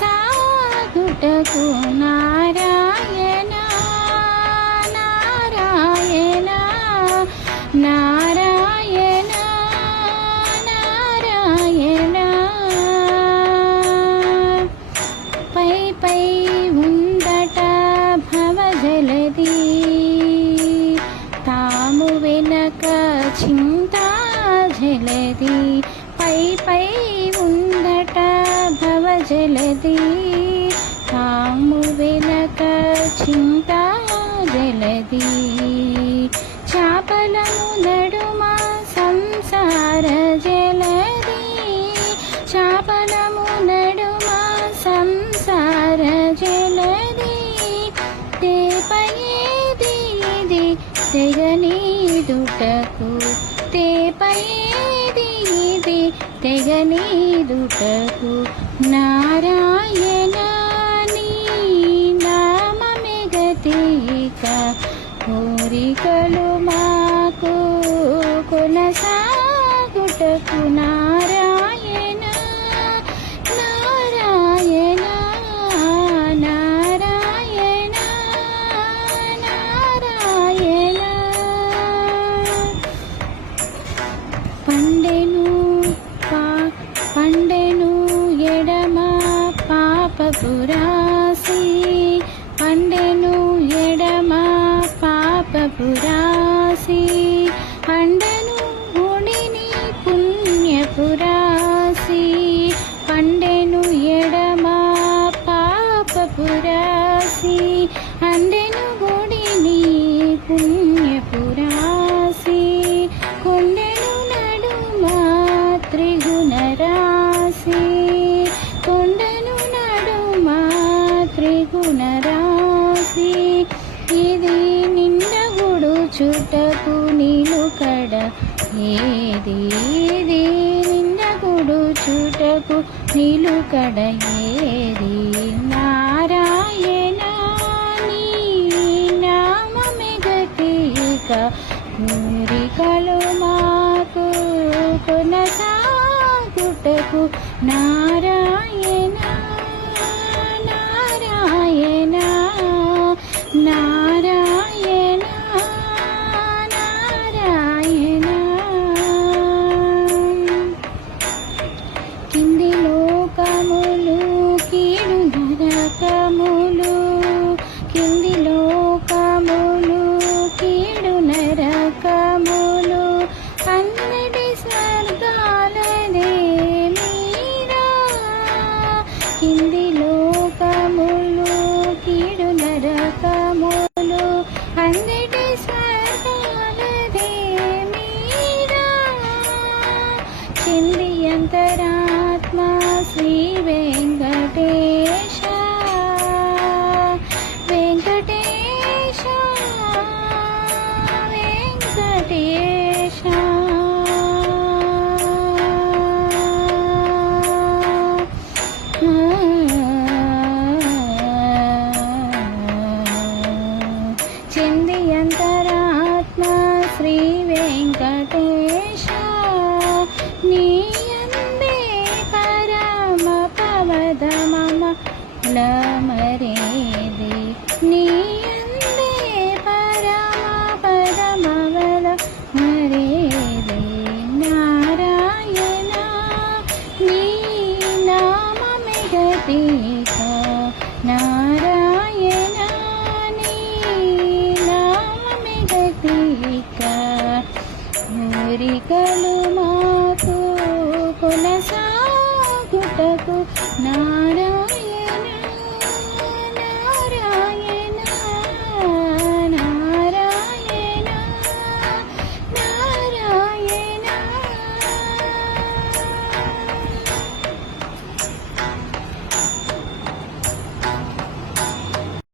కొనసాగుటకు నారాయణ నారాయణ నారాయణ నారాయణ. పై పై ఉందట భవజలది, తాము వెనక చింతా జలది. పై పై ఉందట భవజలది, తాము వెనక చింతా జలది. చాపలము నడుమ సంసార జలది, చాపలము నడుమ సంసార జలది. తేపయేది ఇది తెగనీదుటకు, తేపయేది ఇది తెగనీదుటకు నారాయణ నీ నామమే గతిక. కోరికలు మాకు కొనసాగుటకు నారాయణ నారాయణ నారాయణ నారాయణ. పండెను ఎడమ పాపపు రాశి, పండెను ఎడమ పాపపు రాశి. పండెను గుడిని పుణ్యపు రాశి, పండెను ఎడమ పాపపు రాశి. అండెను గుడిని పుణ్యపు రాశి. కొండెను నడుమ త్రిగుణ రాశి, కొండను నడుమ త్రిగుణ రాశి. ఇది నిండగుడు చుటకు నిలుకడ ఏది, ఇది నిండగుడు చుటకు నిలుకడ ఏది నారాయణ నీ నామమే గతిక. కోరికలు మాకు కొనసాగుటకు నారాయణ నారాయణ నారాయణ నారాయణ. కింది లోకములు కీడు నరకములు, కింది లోకములు కీడు నరకములు. అన్నిటి స్వర్గాలదే మీరా, కింది లోకములు కీడు నరకములు. అన్నిటి స్వర్గాలదే మీరా. చింది అంతరాత్మ శ్రీ వెంకటేశ వెంకటేశ వెంకటేశ. చింది అంతరాత్మ శ్రీ వెంకటేశ, నీ అందే పరమ పవదమమ లమరేది. నీ అందే పరమ పదమవల మరేది నారాయణ నీ నామమే గతిక. నారాయణ నీ నామమే గతిక. కోరికలు మాకు కొనసాగుటకు నారాయణ